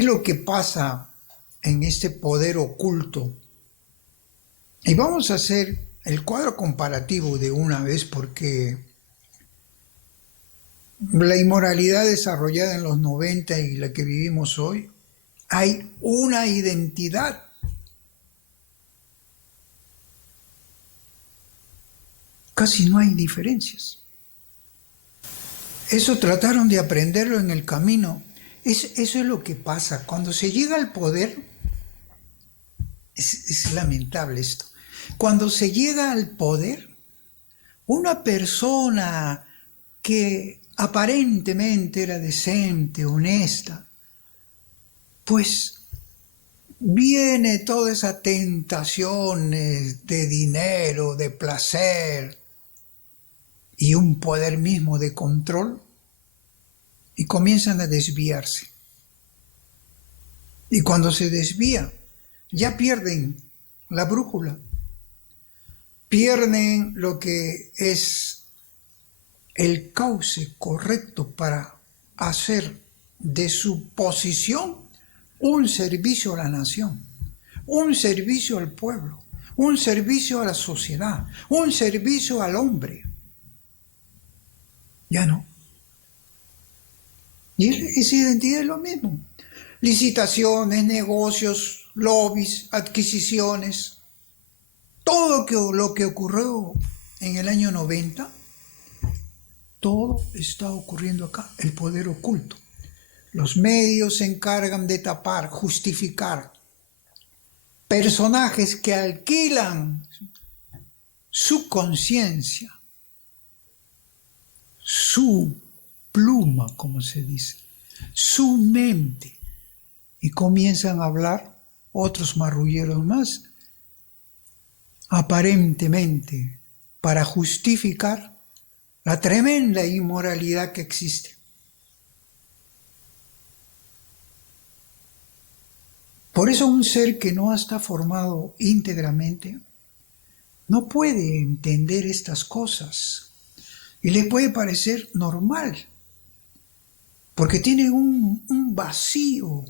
es lo que pasa en este poder oculto? Y vamos a hacer el cuadro comparativo de una vez, porque la inmoralidad desarrollada en los 90 y la que vivimos hoy, hay una identidad. Casi no hay diferencias. Eso trataron de aprenderlo en el camino. Eso es lo que pasa. Cuando se llega al poder, es lamentable esto. Cuando se llega al poder, una persona que aparentemente era decente, honesta, pues viene toda esa tentación de dinero, de placer y un poder mismo de control, y comienzan a desviarse. Y cuando se desvía, ya pierden la brújula, pierden lo que es el cauce correcto para hacer de su posición un servicio a la nación, un servicio al pueblo, un servicio a la sociedad, un servicio al hombre. Ya no. Y esa identidad es lo mismo. Licitaciones, negocios, lobbies, adquisiciones, todo lo que ocurrió en el año 90, todo está ocurriendo acá, el poder oculto. Los medios se encargan de tapar, justificar. Personajes que alquilan su conciencia, su pluma, como se dice, su mente, y comienzan a hablar otros marrulleros más, aparentemente para justificar la tremenda inmoralidad que existe. Por eso un ser que no está formado íntegramente no puede entender estas cosas y le puede parecer normal, porque tiene un vacío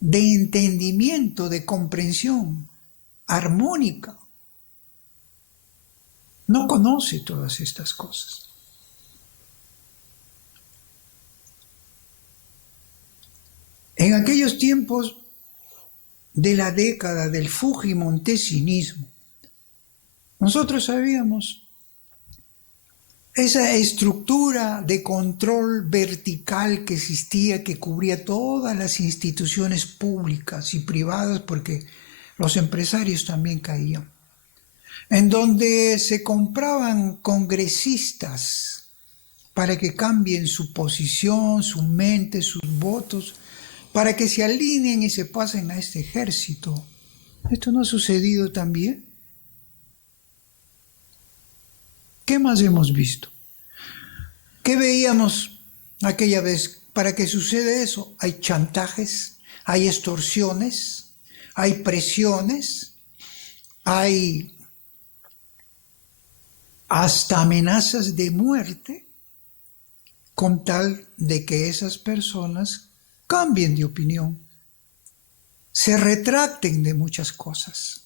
de entendimiento, de comprensión armónica. No conoce todas estas cosas. En aquellos tiempos de la década del fujimontesinismo, nosotros sabíamos esa estructura de control vertical que existía, que cubría todas las instituciones públicas y privadas, porque los empresarios también caían, en donde se compraban congresistas para que cambien su posición, su mente, sus votos, para que se alineen y se pasen a este ejército. ¿Esto no ha sucedido también? ¿Qué más hemos visto? ¿Qué veíamos aquella vez? Para que suceda eso, hay chantajes, hay extorsiones, hay presiones, hay hasta amenazas de muerte, con tal de que esas personas cambien de opinión, se retracten de muchas cosas.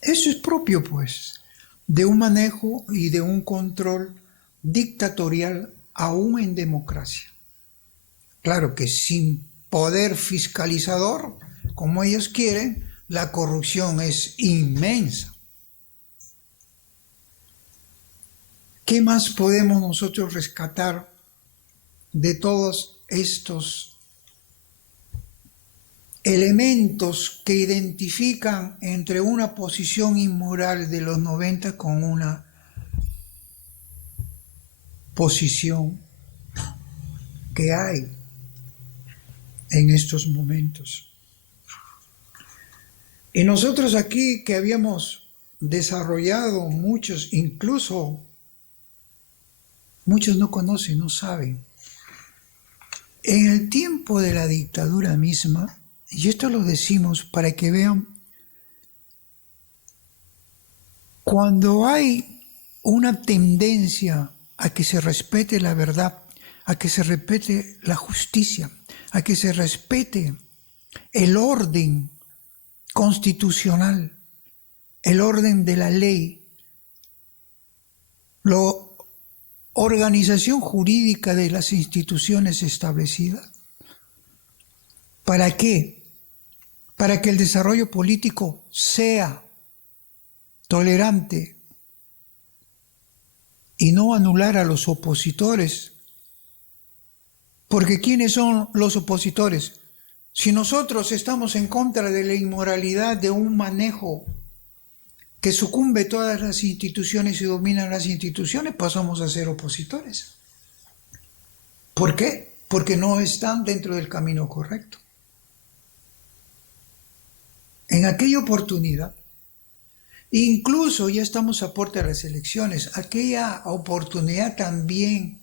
Eso es propio, pues, de un manejo y de un control dictatorial aún en democracia. Claro que sin poder fiscalizador, como ellos quieren, la corrupción es inmensa. ¿Qué más podemos nosotros rescatar de todos estos elementos que identifican entre una posición inmoral de los 90 con una posición que hay en estos momentos? Y nosotros aquí que habíamos desarrollado muchos, incluso muchos no conocen, no saben. En el tiempo de la dictadura misma, y esto lo decimos para que vean, cuando hay una tendencia a que se respete la verdad, a que se respete la justicia, a que se respete el orden constitucional, el orden de la ley, la organización jurídica de las instituciones establecidas. ¿Para qué? Para que el desarrollo político sea tolerante y no anular a los opositores. Porque ¿quiénes son los opositores? Si nosotros estamos en contra de la inmoralidad de un manejo que sucumbe todas las instituciones y domina las instituciones, pasamos a ser opositores. ¿Por qué? Porque no están dentro del camino correcto. En aquella oportunidad, incluso ya estamos a puerta de las elecciones, aquella oportunidad también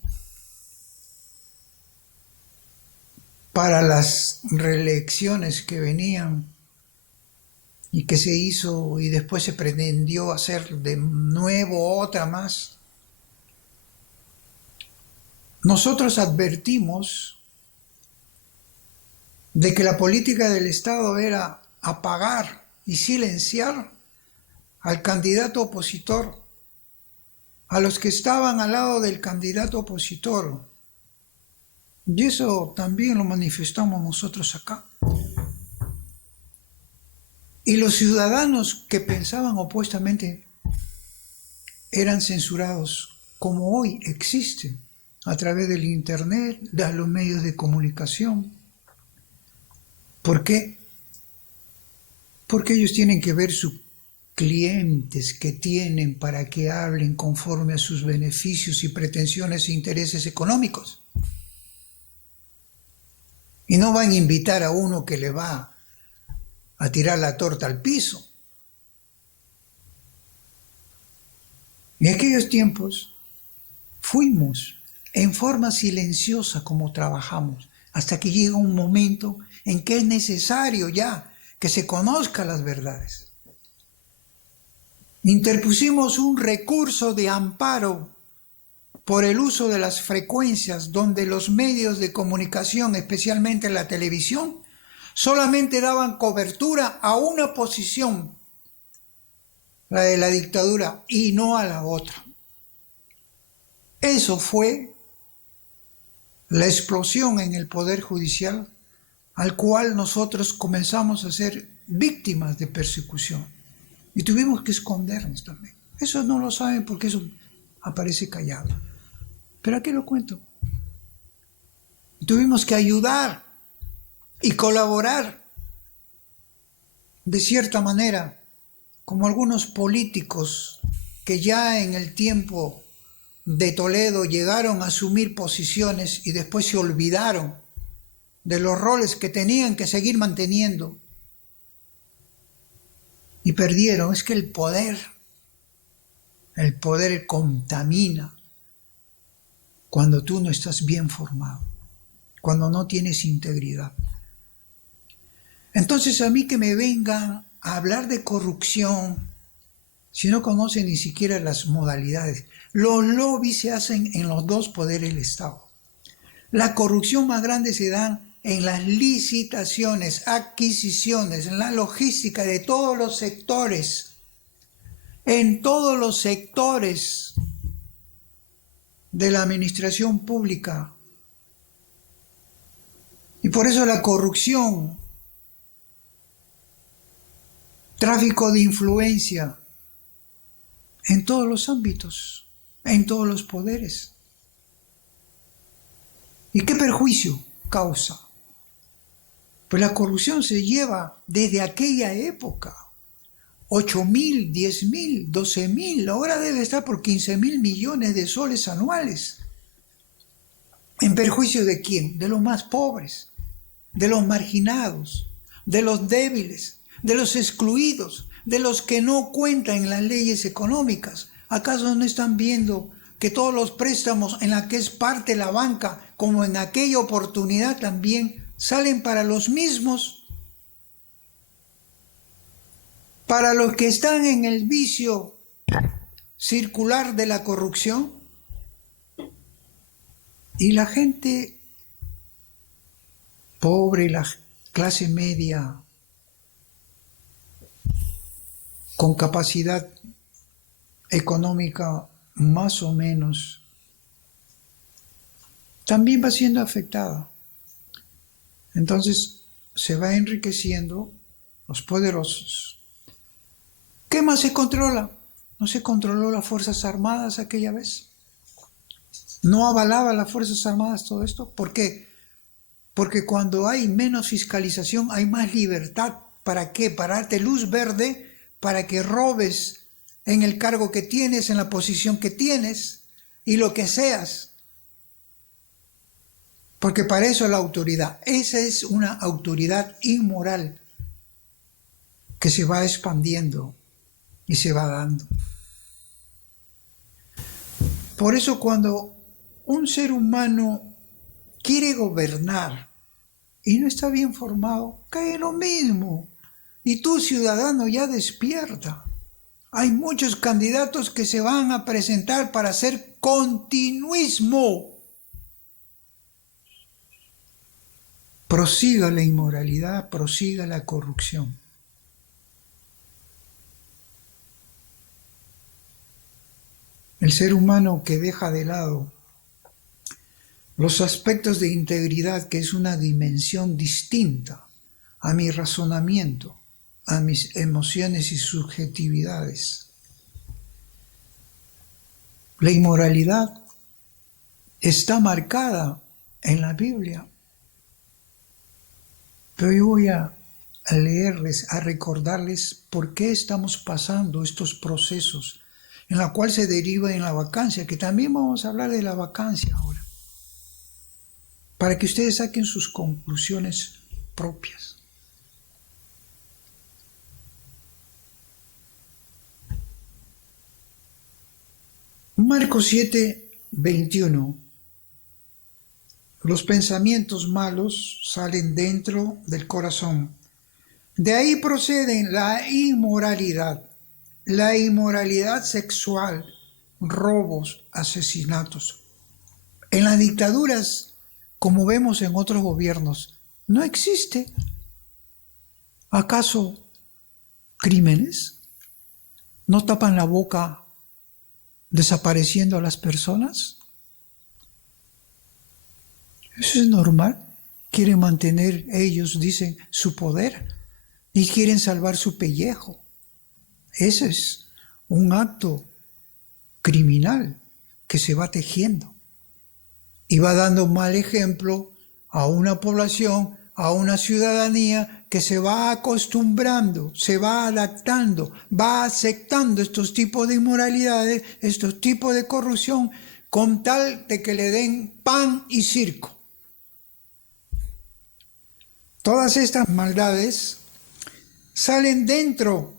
para las reelecciones que venían y que se hizo y después se pretendió hacer de nuevo otra más. Nosotros advertimos de que la política del Estado era apagar y silenciar al candidato opositor, a los que estaban al lado del candidato opositor. Y eso también lo manifestamos nosotros acá. Y los ciudadanos que pensaban opuestamente eran censurados, como hoy existe, a través del Internet, de los medios de comunicación. ¿Por qué? Porque ellos tienen que ver sus clientes que tienen para que hablen conforme a sus beneficios y pretensiones e intereses económicos. Y no van a invitar a uno que le va a tirar la torta al piso. En aquellos tiempos fuimos en forma silenciosa como trabajamos, hasta que llega un momento en que es necesario ya que se conozcan las verdades. Interpusimos un recurso de amparo por el uso de las frecuencias donde los medios de comunicación, especialmente la televisión, solamente daban cobertura a una posición, la de la dictadura, y no a la otra. Eso fue la explosión en el Poder Judicial, al cual nosotros comenzamos a ser víctimas de persecución. Y tuvimos que escondernos también. Eso no lo saben porque eso aparece callado. Pero aquí lo cuento. Tuvimos que ayudar y colaborar de cierta manera, como algunos políticos que ya en el tiempo de Toledo llegaron a asumir posiciones y después se olvidaron de los roles que tenían que seguir manteniendo y perdieron. Es que el poder contamina cuando tú no estás bien formado, cuando no tienes integridad. Entonces a mí que me vengan a hablar de corrupción, si no conocen ni siquiera las modalidades. Los lobbies se hacen en los dos poderes del Estado. La corrupción más grande se da en las licitaciones, adquisiciones, en la logística de todos los sectores, en todos los sectores de la administración pública. Y por eso la corrupción, tráfico de influencia, en todos los ámbitos, en todos los poderes. ¿Y qué perjuicio causa? Pues la corrupción se lleva desde aquella época, 8.000, 10.000, 12.000, ahora debe estar por 15.000 millones de soles anuales. ¿En perjuicio de quién? De los más pobres, de los marginados, de los débiles, de los excluidos, de los que no cuentan en las leyes económicas. ¿Acaso no están viendo que todos los préstamos en la que es parte la banca, como en aquella oportunidad también, salen para los mismos? Para los que están en el vicio circular de la corrupción. Y la gente pobre, la clase media, con capacidad económica más o menos, también va siendo afectada. Entonces se va enriqueciendo los poderosos. ¿Qué más se controla? ¿No se controló las Fuerzas Armadas aquella vez? ¿No avalaba las Fuerzas Armadas todo esto? ¿Por qué? Porque cuando hay menos fiscalización hay más libertad. ¿Para qué? Para darte luz verde para que robes en el cargo que tienes, en la posición que tienes y lo que seas. Porque para eso es la autoridad. Esa es una autoridad inmoral que se va expandiendo y se va dando. Por eso cuando un ser humano quiere gobernar y no está bien formado, cae lo mismo. Y tú, ciudadano, ya despierta. Hay muchos candidatos que se van a presentar para hacer continuismo. Prosiga la inmoralidad, prosiga la corrupción. El ser humano que deja de lado los aspectos de integridad, que es una dimensión distinta a mi razonamiento, a mis emociones y subjetividades. La inmoralidad está marcada en la Biblia. Pero yo voy a leerles, a recordarles por qué estamos pasando estos procesos en la cual se deriva en la vacancia, que también vamos a hablar de la vacancia ahora, para que ustedes saquen sus conclusiones propias. Marcos 7:21. Los pensamientos malos salen dentro del corazón. De ahí proceden la inmoralidad sexual, robos, asesinatos. En las dictaduras, como vemos en otros gobiernos, no existe. ¿Acaso crímenes? ¿No tapan la boca desapareciendo a las personas? Eso es normal. Quieren mantener, ellos dicen, su poder y quieren salvar su pellejo. Ese es un acto criminal que se va tejiendo y va dando mal ejemplo a una población, a una ciudadanía que se va acostumbrando, se va adaptando, va aceptando estos tipos de inmoralidades, estos tipos de corrupción, con tal de que le den pan y circo. Todas estas maldades salen dentro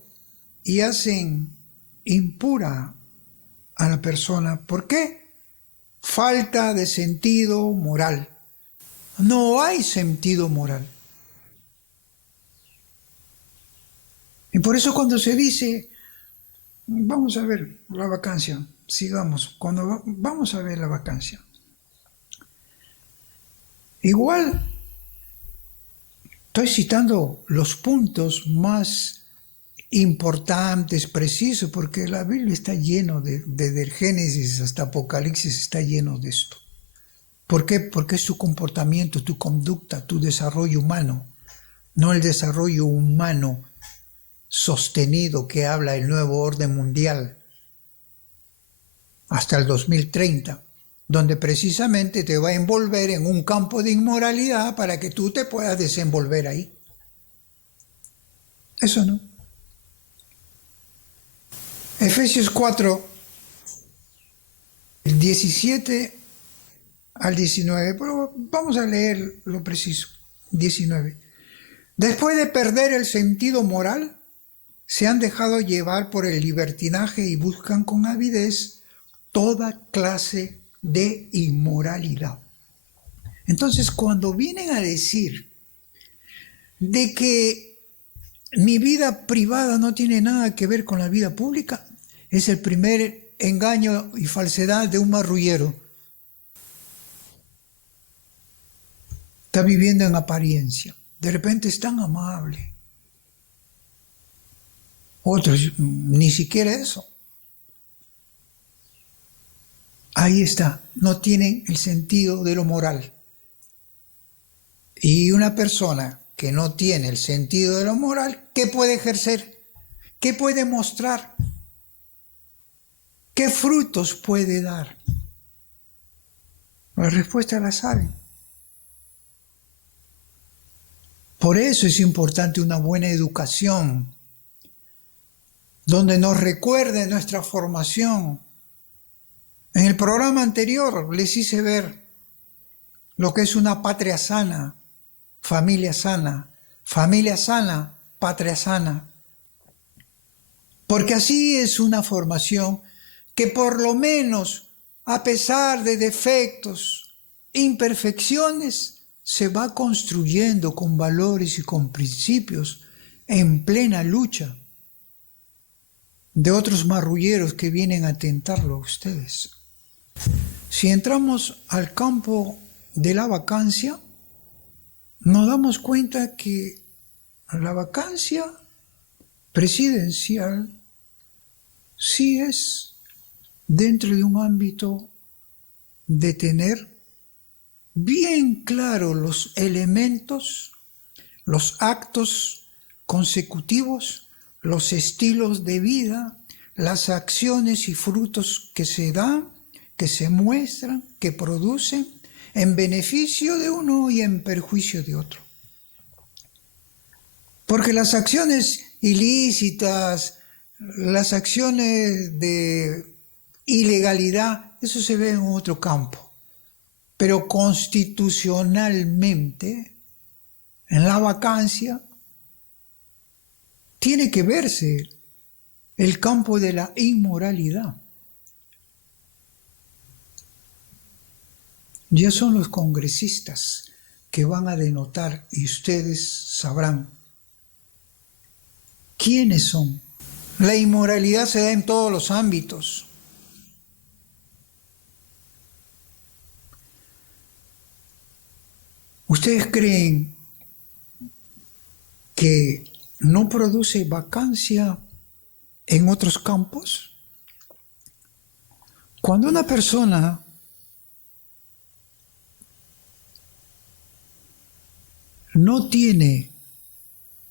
y hacen impura a la persona. ¿Por qué? Falta de sentido moral. No hay sentido moral. Y por eso cuando se dice, vamos a ver la vacancia, sigamos, cuando vamos a ver la vacancia. Igual, estoy citando los puntos más importantes, precisos, porque la Biblia está lleno de Génesis hasta Apocalipsis está lleno de esto. ¿Por qué? Porque es tu comportamiento, tu conducta, tu desarrollo humano, no el desarrollo humano sostenido que habla el nuevo orden mundial hasta el 2030, donde precisamente te va a envolver en un campo de inmoralidad para que tú te puedas desenvolver ahí. Eso no. Efesios 4, 17 al 19, pero vamos a leer lo preciso. 19. Después de perder el sentido moral, se han dejado llevar por el libertinaje y buscan con avidez toda clase de inmoralidad. Entonces, cuando vienen a decir de que mi vida privada no tiene nada que ver con la vida pública, es el primer engaño y falsedad de un marrullero. está viviendo en apariencia. De repente es tan amable. Otros, ni siquiera eso. Ahí está, no tienen el sentido de lo moral. Y una persona que no tiene el sentido de lo moral, ¿qué puede ejercer? ¿Qué puede mostrar? ¿Qué frutos puede dar? La respuesta la saben. Por eso es importante una buena educación, donde nos recuerde nuestra formación. En el programa anterior les hice ver lo que es una patria sana, familia sana, patria sana. Porque así es una formación que por lo menos, a pesar de defectos, imperfecciones, se va construyendo con valores y con principios en plena lucha de otros marrulleros que vienen a tentarlo a ustedes. Si entramos al campo de la vacancia, nos damos cuenta que la vacancia presidencial sí es dentro de un ámbito de tener bien claro los elementos, los actos consecutivos, los estilos de vida, las acciones y frutos que se dan, que se muestran, que producen en beneficio de uno y en perjuicio de otro. Porque las acciones ilícitas, las acciones de ilegalidad, eso se ve en otro campo. Pero constitucionalmente, en la vacancia, tiene que verse el campo de la inmoralidad. Ya son los congresistas que van a denotar, y ustedes sabrán quiénes son. La inmoralidad se da en todos los ámbitos. ¿Ustedes creen que no produce vacancia en otros campos? Cuando una persona no tiene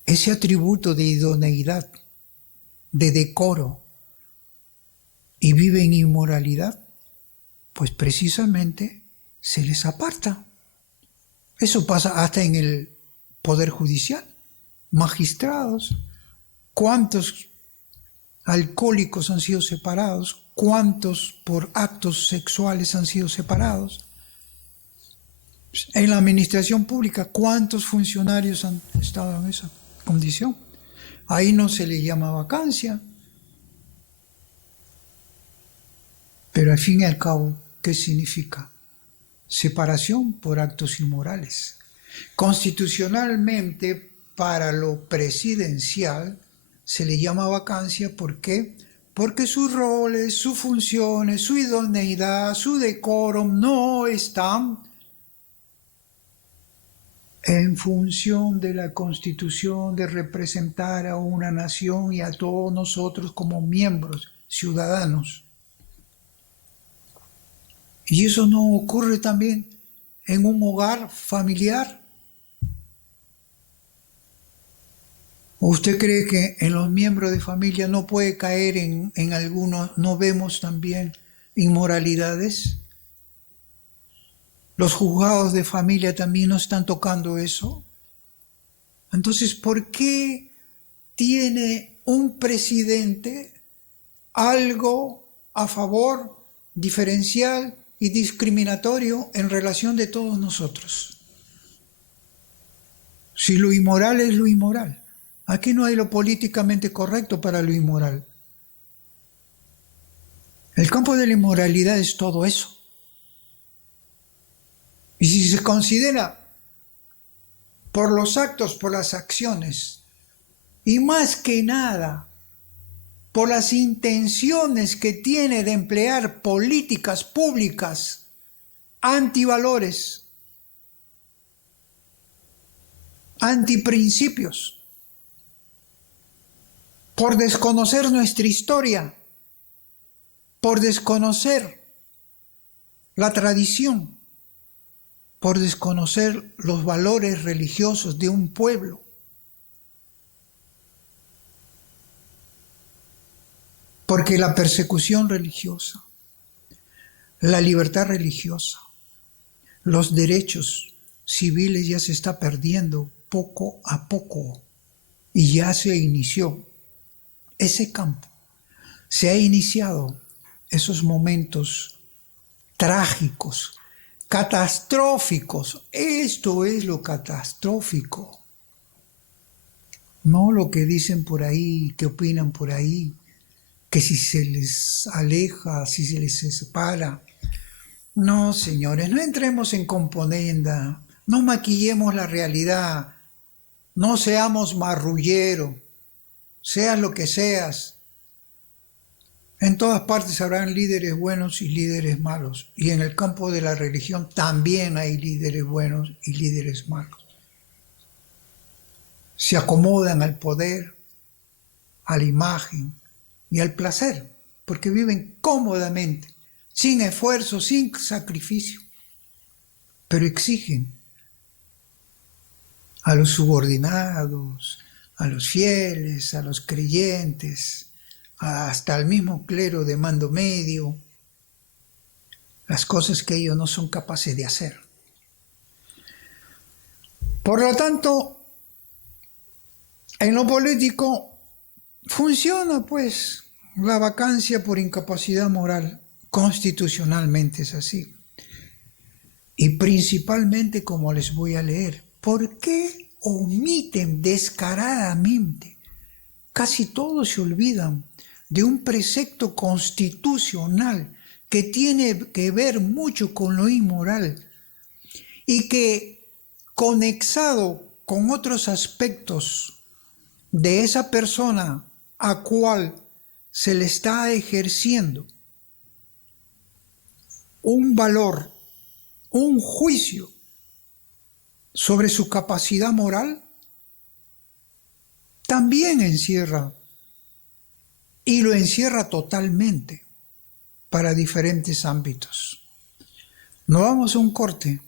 ese atributo de idoneidad, de decoro, y vive en inmoralidad, pues precisamente se les aparta. Eso pasa hasta en el Poder Judicial. Magistrados, ¿cuántos alcohólicos han sido separados? ¿Cuántos por actos sexuales han sido separados? En la administración pública, ¿cuántos funcionarios han estado en esa condición? Ahí no se le llama vacancia. Pero al fin y al cabo, ¿qué significa? Separación por actos inmorales. Constitucionalmente, para lo presidencial, se le llama vacancia. ¿Por qué? Porque sus roles, sus funciones, su idoneidad, su decoro no están en función de la Constitución de representar a una nación y a todos nosotros como miembros, ciudadanos. Y eso no ocurre también en un hogar familiar. ¿O usted cree que en los miembros de familia no puede caer en algunos, no vemos también inmoralidades? Los juzgados de familia también no están tocando eso. Entonces, ¿por qué tiene un presidente algo a favor, diferencial y discriminatorio en relación de todos nosotros? Si lo inmoral es lo inmoral, aquí no hay lo políticamente correcto para lo inmoral. El campo de la inmoralidad es todo eso. Y si se considera por los actos, por las acciones, y más que nada por las intenciones que tiene de emplear políticas públicas antivalores, antiprincipios, por desconocer nuestra historia, por desconocer la tradición, por desconocer los valores religiosos de un pueblo. Porque la persecución religiosa, la libertad religiosa, los derechos civiles ya se está perdiendo poco a poco y ya se inició ese campo, se ha iniciado esos momentos trágicos, catastróficos. Esto es lo catastrófico, no lo que dicen por ahí, que opinan por ahí, que si se les aleja, si se les separa. No, señores, no entremos en componenda, no maquillemos la realidad, no seamos marrulleros, seas lo que seas. En todas partes habrán líderes buenos y líderes malos, y en el campo de la religión también hay líderes buenos y líderes malos. Se acomodan al poder, a la imagen y al placer, porque viven cómodamente, sin esfuerzo, sin sacrificio, pero exigen a los subordinados, a los fieles, a los creyentes, hasta al mismo clero de mando medio, las cosas que ellos no son capaces de hacer. Por lo tanto, en lo político funciona pues la vacancia por incapacidad moral. Constitucionalmente es así. Y principalmente, como les voy a leer, ¿por qué omiten descaradamente? Casi todos se olvidan de un precepto constitucional que tiene que ver mucho con lo inmoral y que, conexado con otros aspectos de esa persona a cual se le está ejerciendo un valor, un juicio sobre su capacidad moral, también encierra, y lo encierra totalmente para diferentes ámbitos. Nos vamos a un corte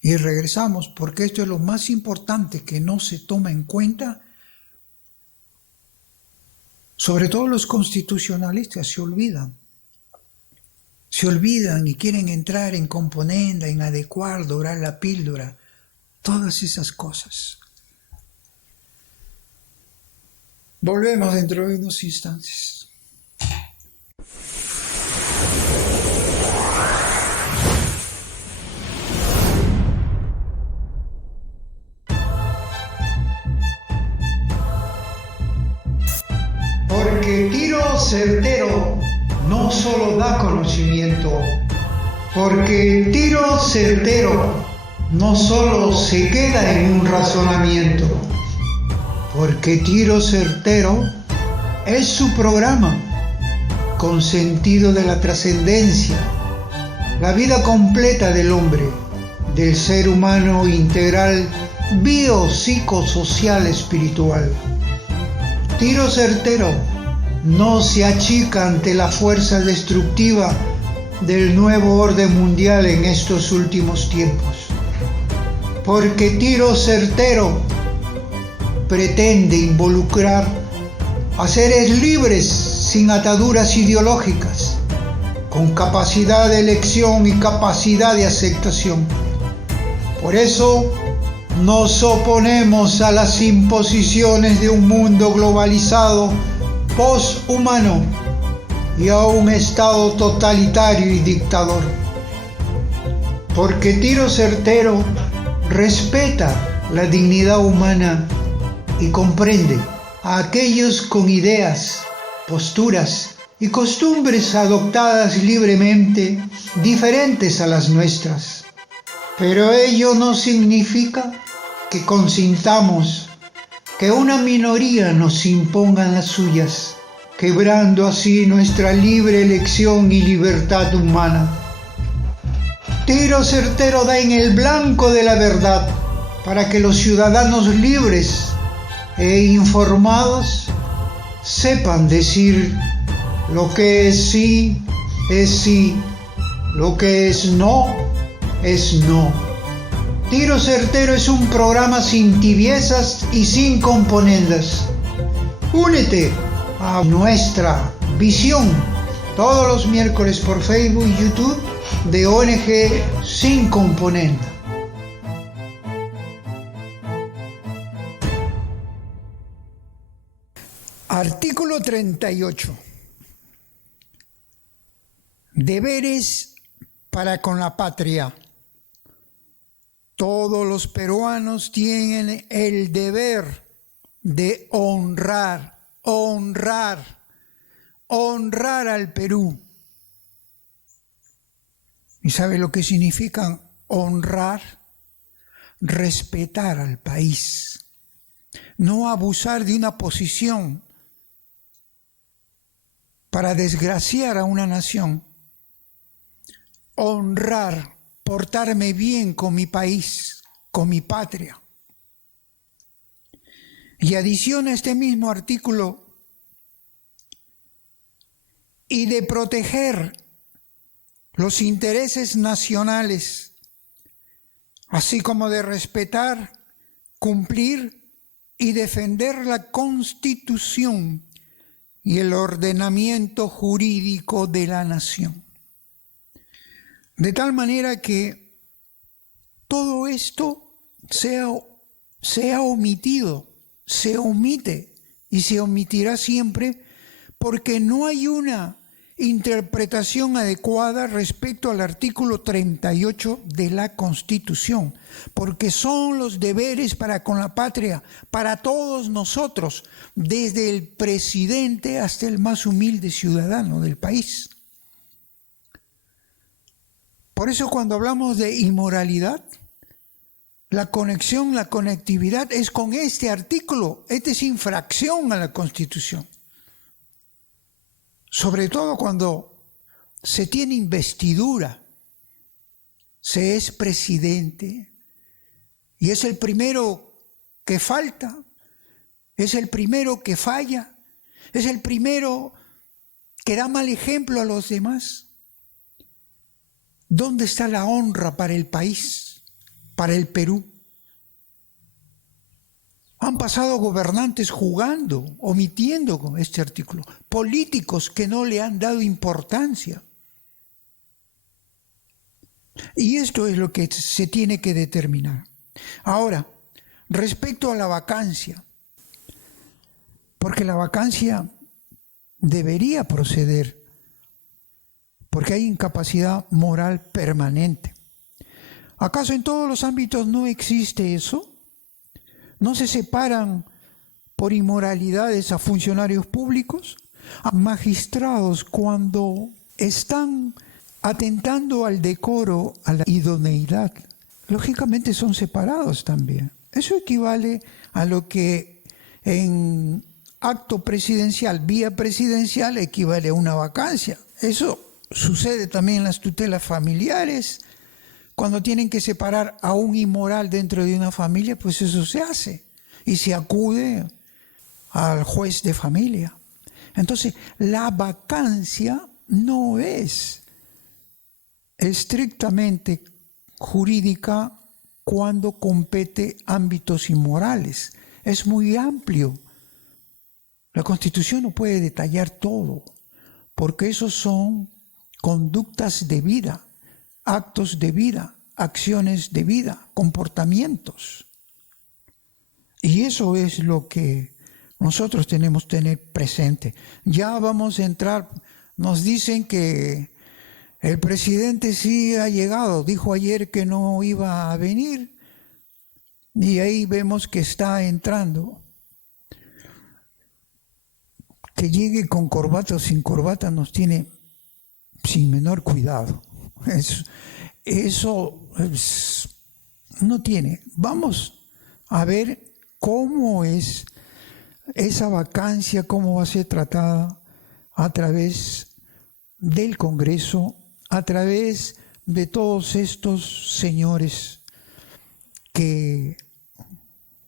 y regresamos, porque esto es lo más importante que no se toma en cuenta. Sobre todo los constitucionalistas se olvidan y quieren entrar en componenda, en adecuar, dorar la píldora, todas esas cosas. Volvemos dentro de unos instantes. Porque tiro certero no solo da conocimiento, porque tiro certero no solo se queda en un razonamiento, porque tiro certero es su programa con sentido de la trascendencia, la vida completa del hombre, del ser humano integral, biopsicosocial, espiritual. Tiro certero no se achica ante la fuerza destructiva del nuevo orden mundial en estos últimos tiempos, porque tiro certero pretende involucrar a seres libres sin ataduras ideológicas, con capacidad de elección y capacidad de aceptación. Por eso nos oponemos a las imposiciones de un mundo globalizado, poshumano y a un Estado totalitario y dictador. Porque tiro certero respeta la dignidad humana y comprende a aquellos con ideas, posturas y costumbres adoptadas libremente diferentes a las nuestras. Pero ello no significa que consintamos que una minoría nos imponga las suyas, quebrando así nuestra libre elección y libertad humana. Tiro certero da en el blanco de la verdad para que los ciudadanos libres e informados sepan decir lo que es sí, lo que es no. Tiro Certero es un programa sin tibiezas y sin componendas. Únete a nuestra visión todos los miércoles por Facebook y YouTube de ONG Sin Componenda. Artículo 38. Deberes para con la patria. Todos los peruanos tienen el deber de honrar al Perú. ¿Y sabe lo que significa honrar? Respetar al país, no abusar de una posición para desgraciar a una nación. Honrar, portarme bien con mi país, con mi patria. Y adiciona este mismo artículo: y de proteger los intereses nacionales, así como de respetar, cumplir y defender la Constitución y el ordenamiento jurídico de la nación. De tal manera que todo esto sea omitido, se omite y se omitirá siempre, porque no hay una interpretación adecuada respecto al artículo 38 de la Constitución, porque son los deberes para con la patria, para todos nosotros, desde el presidente hasta el más humilde ciudadano del país. Por eso cuando hablamos de inmoralidad, la conexión, la conectividad es con este artículo. Esta es infracción a la Constitución. Sobre todo cuando se tiene investidura, se es presidente y es el primero que falta, es el primero que falla, es el primero que da mal ejemplo a los demás. ¿Dónde está la honra para el país, para el Perú? Han pasado gobernantes jugando, omitiendo con este artículo, políticos que no le han dado importancia. Y esto es lo que se tiene que determinar. Ahora, respecto a la vacancia, porque la vacancia debería proceder, porque hay incapacidad moral permanente. ¿Acaso en todos los ámbitos no existe eso? ¿No se separan por inmoralidades a funcionarios públicos, a magistrados cuando están atentando al decoro, a la idoneidad? Lógicamente son separados también. Eso equivale a lo que en acto presidencial, vía presidencial, equivale a una vacancia. Eso sucede también en las tutelas familiares. Cuando tienen que separar a un inmoral dentro de una familia, pues eso se hace y se acude al juez de familia. Entonces, la vacancia no es estrictamente jurídica cuando compete ámbitos inmorales. Es muy amplio. La Constitución no puede detallar todo, porque esos son conductas de vida, actos de vida, acciones de vida, comportamientos. Y eso es lo que nosotros tenemos que tener presente. Ya vamos a entrar, nos dicen que el presidente sí ha llegado, dijo ayer que no iba a venir, y ahí vemos que está entrando. Que llegue con corbata o sin corbata nos tiene sin menor cuidado. Eso no tiene. Vamos a ver cómo es esa vacancia, cómo va a ser tratada a través del Congreso, a través de todos estos señores que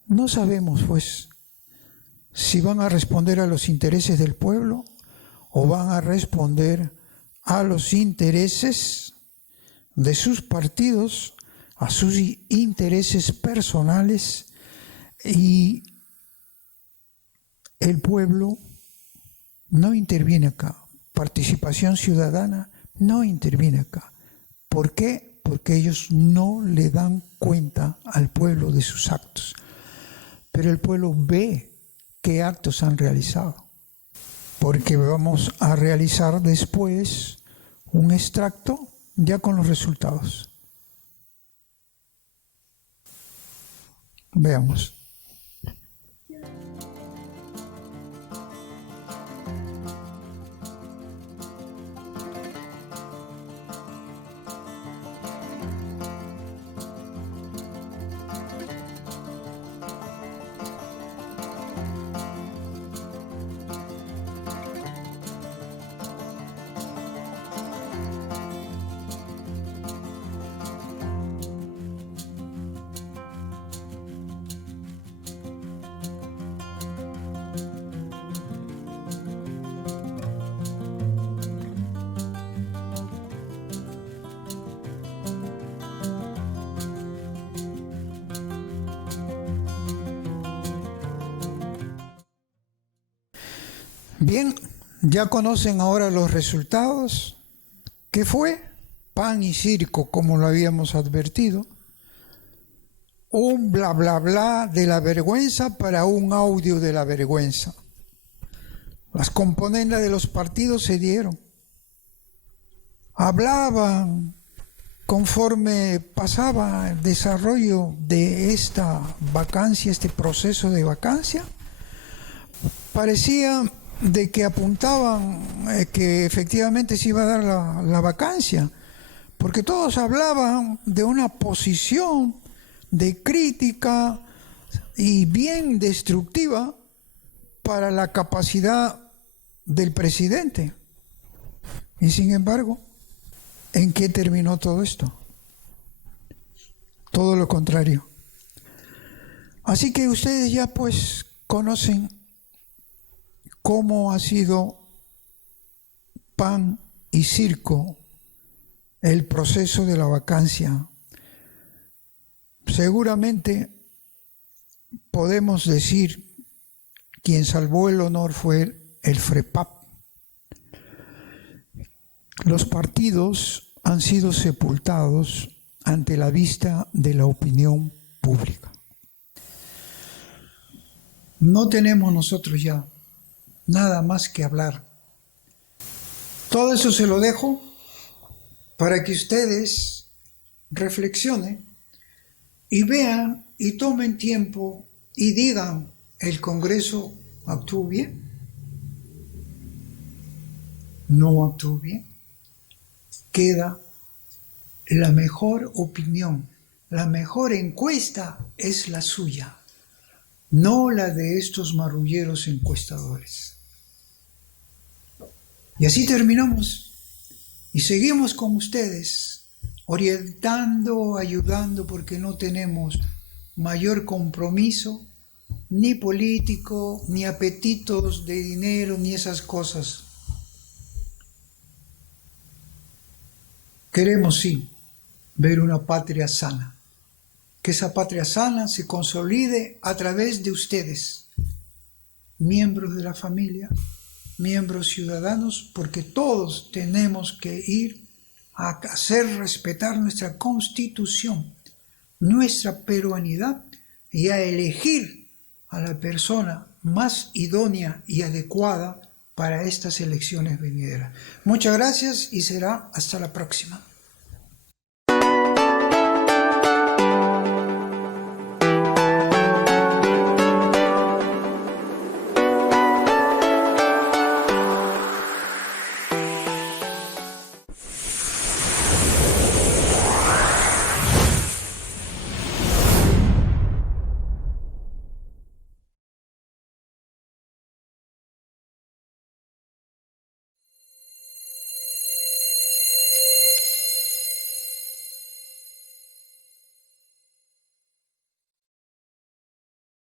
No sabemos, pues, si van a responder a los intereses del pueblo o van a responder a los intereses de sus partidos, a sus intereses personales, y el pueblo no interviene acá. Participación ciudadana no interviene acá. ¿Por qué? Porque ellos no le dan cuenta al pueblo de sus actos. Pero el pueblo ve qué actos han realizado. Porque vamos a realizar después un extracto ya con los resultados. Veamos. Bien, ya conocen ahora los resultados. ¿Qué fue? Pan y circo, como lo habíamos advertido. Un bla bla bla de la vergüenza para un audio de la vergüenza. Las componendas de los partidos se dieron. Hablaban conforme pasaba el desarrollo de esta vacancia, este proceso de vacancia. Parecía de que apuntaban que efectivamente se iba a dar la vacancia, porque todos hablaban de una posición de crítica y bien destructiva para la capacidad del presidente. Y sin embargo, ¿en qué terminó todo esto? Todo lo contrario. Así que ustedes ya pues conocen cómo ha sido pan y circo el proceso de la vacancia. Seguramente podemos decir quien salvó el honor fue el FREPAP. Los partidos han sido sepultados ante la vista de la opinión pública. No tenemos nosotros ya nada más que hablar. Todo eso se lo dejo para que ustedes reflexionen y vean y tomen tiempo y digan, ¿el Congreso actuó bien? ¿No actuó bien? Queda la mejor opinión, la mejor encuesta es la suya, no la de estos marrulleros encuestadores. Y así terminamos y seguimos con ustedes, orientando, ayudando, porque no tenemos mayor compromiso, ni político, ni apetitos de dinero, ni esas cosas. Queremos, sí, ver una patria sana, que esa patria sana se consolide a través de ustedes, miembros de la familia, miembros ciudadanos, porque todos tenemos que ir a hacer respetar nuestra Constitución, nuestra peruanidad, y a elegir a la persona más idónea y adecuada para estas elecciones venideras. Muchas gracias y será hasta la próxima.